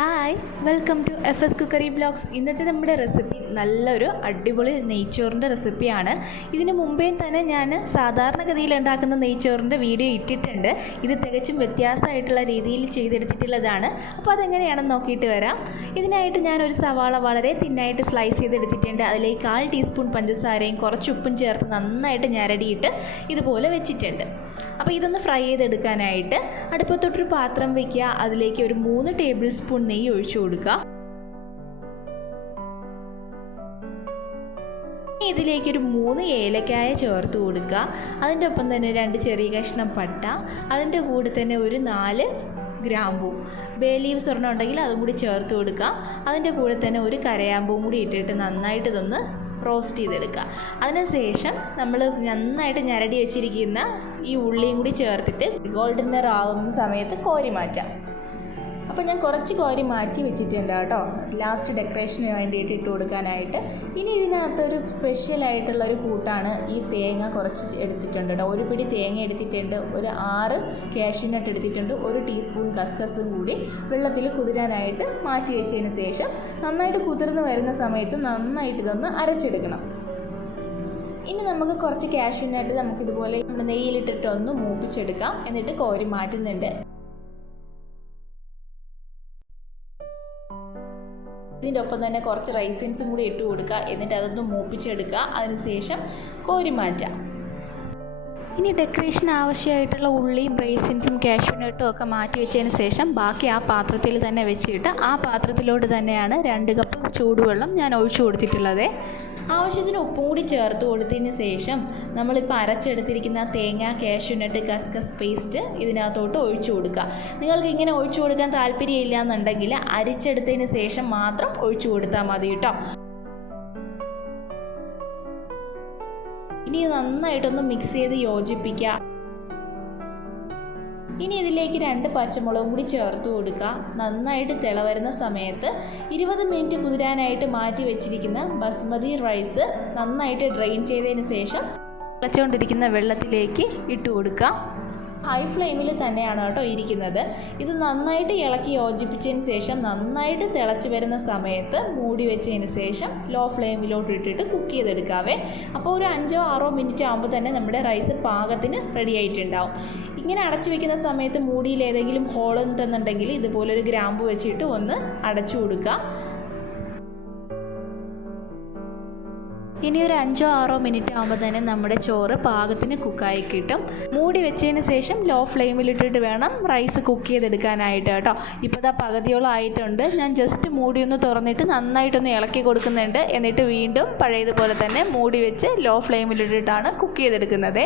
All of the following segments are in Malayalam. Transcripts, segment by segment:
Hi, welcome to fscookeryvlogs. ഇന്നത്തെ നമ്മുടെ റെസിപ്പി നല്ലൊരു അടിപൊളി നെയ്ച്ചോറിൻ്റെ റെസിപ്പിയാണ്. ഇതിന് മുമ്പേ തന്നെ ഞാൻ സാധാരണഗതിയിൽ ഉണ്ടാക്കുന്ന നെയ്ച്ചോറിൻ്റെ വീഡിയോ ഇട്ടിട്ടുണ്ട്. ഇത് തികച്ചും വ്യത്യാസമായിട്ടുള്ള രീതിയിൽ ചെയ്തെടുത്തിട്ടുള്ളതാണ്. അപ്പോൾ അതെങ്ങനെയാണെന്ന് നോക്കിയിട്ട് വരാം. ഇതിനായിട്ട് ഞാനൊരു സവാള വളരെ തിന്നായിട്ട് സ്ലൈസ് ചെയ്തെടുത്തിട്ടുണ്ട്. അതിലേക്ക് 1/4 ടീസ്പൂൺ പഞ്ചസാരയും കുറച്ച് ഉപ്പും ചേർത്ത് നന്നായിട്ട് ഞരടിയിട്ട് ഇതുപോലെ വെച്ചിട്ടുണ്ട്. അപ്പോൾ ഇതൊന്ന് ഫ്രൈ ചെയ്തെടുക്കാനായിട്ട് അടുപ്പത്തൊട്ടൊരു പാത്രം വയ്ക്കുക. അതിലേക്ക് ഒരു 3 ടേബിൾ സ്പൂൺ നെയ്യ് ഒഴിച്ചു കൊടുക്കുക. ഇതിലേക്കൊരു 3 ഏലക്കായ ചേർത്ത് കൊടുക്കുക. അതിൻ്റെ ഒപ്പം തന്നെ 2 ചെറിയ കഷ്ണം പട്ട, അതിൻ്റെ കൂടെ തന്നെ ഒരു 4 ഗ്രാമ്പൂ, ബേ ലീവ്സ് ഒരെണ്ണം ഉണ്ടെങ്കിൽ അതും കൂടി ചേർത്ത് കൊടുക്കുക. അതിൻ്റെ കൂടെ തന്നെ ഒരു കരയാമ്പൂവും കൂടി ഇട്ടിട്ട് നന്നായിട്ട് ഇതൊന്ന് റോസ്റ്റ് ചെയ്തെടുക്കുക. അതിനുശേഷം നമ്മൾ നന്നായിട്ട് ഞരടി വെച്ചിരിക്കുന്ന ഈ ഉള്ളിയും കൂടി ചേർത്തിട്ട് ഗോൾഡൻ നിറം ആകുന്ന സമയത്ത് കോരി മാറ്റാം. അപ്പോൾ ഞാൻ കുറച്ച് കോരി മാറ്റി വെച്ചിട്ടുണ്ട് കേട്ടോ, ലാസ്റ്റ് ഡെക്കറേഷന് വേണ്ടിയിട്ട് ഇട്ട് കൊടുക്കാനായിട്ട്. ഇനി ഇതിനകത്തൊരു സ്പെഷ്യലായിട്ടുള്ളൊരു കൂട്ടാണ് ഈ തേങ്ങ കുറച്ച് എടുത്തിട്ടുണ്ട് കേട്ടോ. ഒരു പിടി തേങ്ങ എടുത്തിട്ടുണ്ട്, ഒരു 6 കാഷ്യൂനട്ട് എടുത്തിട്ടുണ്ട്, 1 ടീസ്പൂൺ കസ്കസും കൂടി വെള്ളത്തിൽ കുതിരാനായിട്ട് മാറ്റി വെച്ചതിന് ശേഷം നന്നായിട്ട് കുതിർന്ന് വരുന്ന സമയത്ത് നന്നായിട്ട് ഇതൊന്ന് അരച്ചെടുക്കണം. ഇനി നമുക്ക് കുറച്ച് കാഷ്യൂനട്ട് നമുക്കിതുപോലെ നമ്മുടെ നെയ്യിലിട്ടിട്ട് ഒന്ന് മൂപ്പിച്ചെടുക്കാം. എന്നിട്ട് കോരി മാറ്റുന്നുണ്ട്. ഇതിൻ്റെ ഒപ്പം തന്നെ കുറച്ച് റൈസിൻസും കൂടി ഇട്ട് കൊടുക്കുക. എന്നിട്ട് അതൊന്ന് മൂപ്പിച്ചെടുക്കുക. അതിനുശേഷം കോരി മാറ്റാം. ഇനി ഡെക്കറേഷൻ ആവശ്യമായിട്ടുള്ള ഉള്ളിയും റൈസിൻസും കാഷ്യൂനട്ടും ഒക്കെ മാറ്റി വെച്ചതിന് ശേഷം ബാക്കി ആ പാത്രത്തിൽ തന്നെ വെച്ചിട്ട് ആ പാത്രത്തിലോട്ട് തന്നെയാണ് 2 കപ്പ് ചൂടുവെള്ളം ഞാൻ ഒഴിച്ചു കൊടുത്തിട്ടുള്ളത്. ആവശ്യത്തിന് ഉപ്പും കൂടി ചേർത്ത് കൊടുത്തതിന് ശേഷം നമ്മളിപ്പോൾ അരച്ചെടുത്തിരിക്കുന്ന തേങ്ങ, കാഷ്യൂനട്ട്, കസ്കസ് പേസ്റ്റ് ഇതിനകത്തോട്ട് ഒഴിച്ചു കൊടുക്കുക. നിങ്ങൾക്ക് ഇങ്ങനെ ഒഴിച്ചു കൊടുക്കാൻ താല്പര്യമില്ല എന്നുണ്ടെങ്കിൽ അരിച്ചെടുത്തതിന് ശേഷം മാത്രം ഒഴിച്ചു കൊടുത്താൽ മതി കേട്ടോ. ഇനി നന്നായിട്ടൊന്ന് മിക്സ് ചെയ്ത് യോജിപ്പിക്കുക. ഇനി ഇതിലേക്ക് 2 പച്ചമുളകും കൂടി ചേർത്ത് കൊടുക്കുക. നന്നായിട്ട് തിളവരുന്ന സമയത്ത് 20 മിനിറ്റ് കുതിരാനായിട്ട് മാറ്റി വെച്ചിരിക്കുന്ന ബസ്മതി റൈസ് നന്നായിട്ട് ഡ്രെയിൻ ചെയ്തതിന് ശേഷം തിളച്ചുകൊണ്ടിരിക്കുന്ന വെള്ളത്തിലേക്ക് ഇട്ട് കൊടുക്കുക. ഹൈ ഫ്ലെയിമിൽ തന്നെയാണ് കേട്ടോ ഇരിക്കുന്നത്. ഇത് നന്നായിട്ട് ഇളക്കി യോജിപ്പിച്ചതിന് ശേഷം നന്നായിട്ട് തിളച്ച് വരുന്ന സമയത്ത് മൂടി വെച്ചതിന് ശേഷം ലോ ഫ്ലെയിമിലോട്ട് ഇട്ടിട്ട് കുക്ക് ചെയ്തെടുക്കാവേ. അപ്പോൾ ഒരു 5-6 മിനിറ്റ് ആകുമ്പോൾ തന്നെ നമ്മുടെ റൈസ് പാകത്തിന് റെഡി ആയിട്ടുണ്ടാവും. ഇങ്ങനെ അടച്ചു വെക്കുന്ന സമയത്ത് മൂടിയിൽ ഏതെങ്കിലും ഹോൾ ഉണ്ടെന്നുണ്ടെങ്കിൽ ഇതുപോലൊരു ഗ്രാമ്പു വെച്ചിട്ട് ഒന്ന് അടച്ചു കൊടുക്കുക. ഇനി ഒരു 5-6 മിനിറ്റ് ആകുമ്പോൾ തന്നെ നമ്മുടെ ചോറ് പാകത്തിന് കുക്കായി കിട്ടും. മൂടി വെച്ചതിന് ശേഷം ലോ ഫ്ലെയിമിലിട്ടിട്ട് വേണം റൈസ് കുക്ക് ചെയ്തെടുക്കാനായിട്ട് കേട്ടോ. ഇപ്പോൾ ദാ പകുതിയോളം ആയിട്ടുണ്ട്. ഞാൻ ജസ്റ്റ് മൂടി ഒന്ന് തുറന്നിട്ട് നന്നായിട്ടൊന്ന് ഇളക്കി കൊടുക്കുന്നുണ്ട്. എന്നിട്ട് വീണ്ടും പഴയതുപോലെ തന്നെ മൂടി വെച്ച് ലോ ഫ്ലെയിമിലിട്ടിട്ടാണ് കുക്ക് ചെയ്തെടുക്കുന്നത്.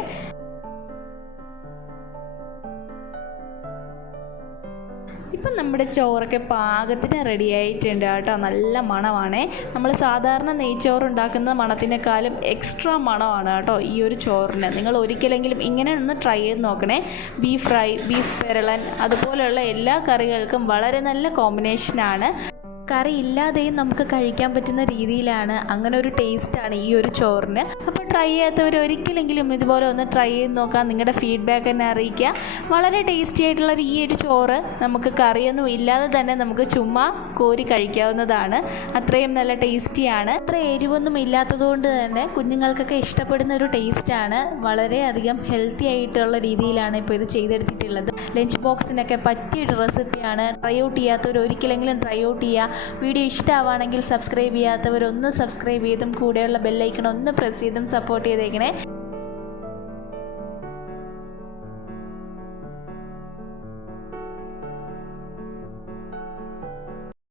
ഇപ്പം നമ്മുടെ ചോറൊക്കെ പാകത്തിന് റെഡി ആയിട്ടുണ്ട് കേട്ടോ. നല്ല മണമാണേ. നമ്മൾ സാധാരണ നെയ്ച്ചോറ് ഉണ്ടാക്കുന്ന മണത്തിനേക്കാളും എക്സ്ട്രാ മണമാണ് കേട്ടോ ഈ ഒരു ചോറിന്. നിങ്ങൾ ഒരിക്കലെങ്കിലും ഇങ്ങനെ ഒന്ന് ട്രൈ ചെയ്ത് നോക്കണേ. ബീഫ് ഫ്രൈ, ബീഫ് പെരളൻ, അതുപോലെയുള്ള എല്ലാ കറികൾക്കും വളരെ നല്ല കോമ്പിനേഷനാണ്. കറി ഇല്ലാതെയും നമുക്ക് കഴിക്കാൻ പറ്റുന്ന രീതിയിലാണ്. അങ്ങനെ ഒരു ടേസ്റ്റാണ് ഈ ഒരു ചോറിന്. അപ്പോൾ ട്രൈ ചെയ്യാത്തവർ ഒരിക്കലെങ്കിലും ഇതുപോലെ ഒന്ന് ട്രൈ ചെയ്ത് നോക്കാം. നിങ്ങളുടെ ഫീഡ്ബാക്ക് എന്നെ അറിയിക്കുക. വളരെ ടേസ്റ്റി ആയിട്ടുള്ള ഈ ഒരു ചോറ് നമുക്ക് കറിയൊന്നും ഇല്ലാതെ തന്നെ നമുക്ക് ചുമ്മാ കോരി കഴിക്കാവുന്നതാണ്. അത്രയും നല്ല ടേസ്റ്റിയാണ്. അത്ര എരിവൊന്നും ഇല്ലാത്തതുകൊണ്ട് തന്നെ കുഞ്ഞുങ്ങൾക്കൊക്കെ ഇഷ്ടപ്പെടുന്ന ഒരു ടേസ്റ്റാണ്. വളരെയധികം ഹെൽത്തി ആയിട്ടുള്ള രീതിയിലാണ് ഇപ്പോൾ ഇത് ചെയ്തെടുത്തിട്ടുള്ളത്. ലഞ്ച് ബോക്സിനൊക്കെ പറ്റിയൊരു റെസിപ്പിയാണ്. ട്രൈ ഔട്ട് ചെയ്യാത്തവർ ഒരിക്കലെങ്കിലും ട്രൈ ഔട്ട് ചെയ്യുക. വീഡിയോ ഇഷ്ടമാണെങ്കിൽ സബ്സ്ക്രൈബ് ചെയ്യാത്തവരൊന്ന് സബ്സ്ക്രൈബ് ചെയ്തും കൂടെയുള്ള ബെല്ലൈക്കൺ ഒന്ന് പ്രസ് ചെയ്തും സപ്പോർട്ട് ചെയ്തേക്കണേ.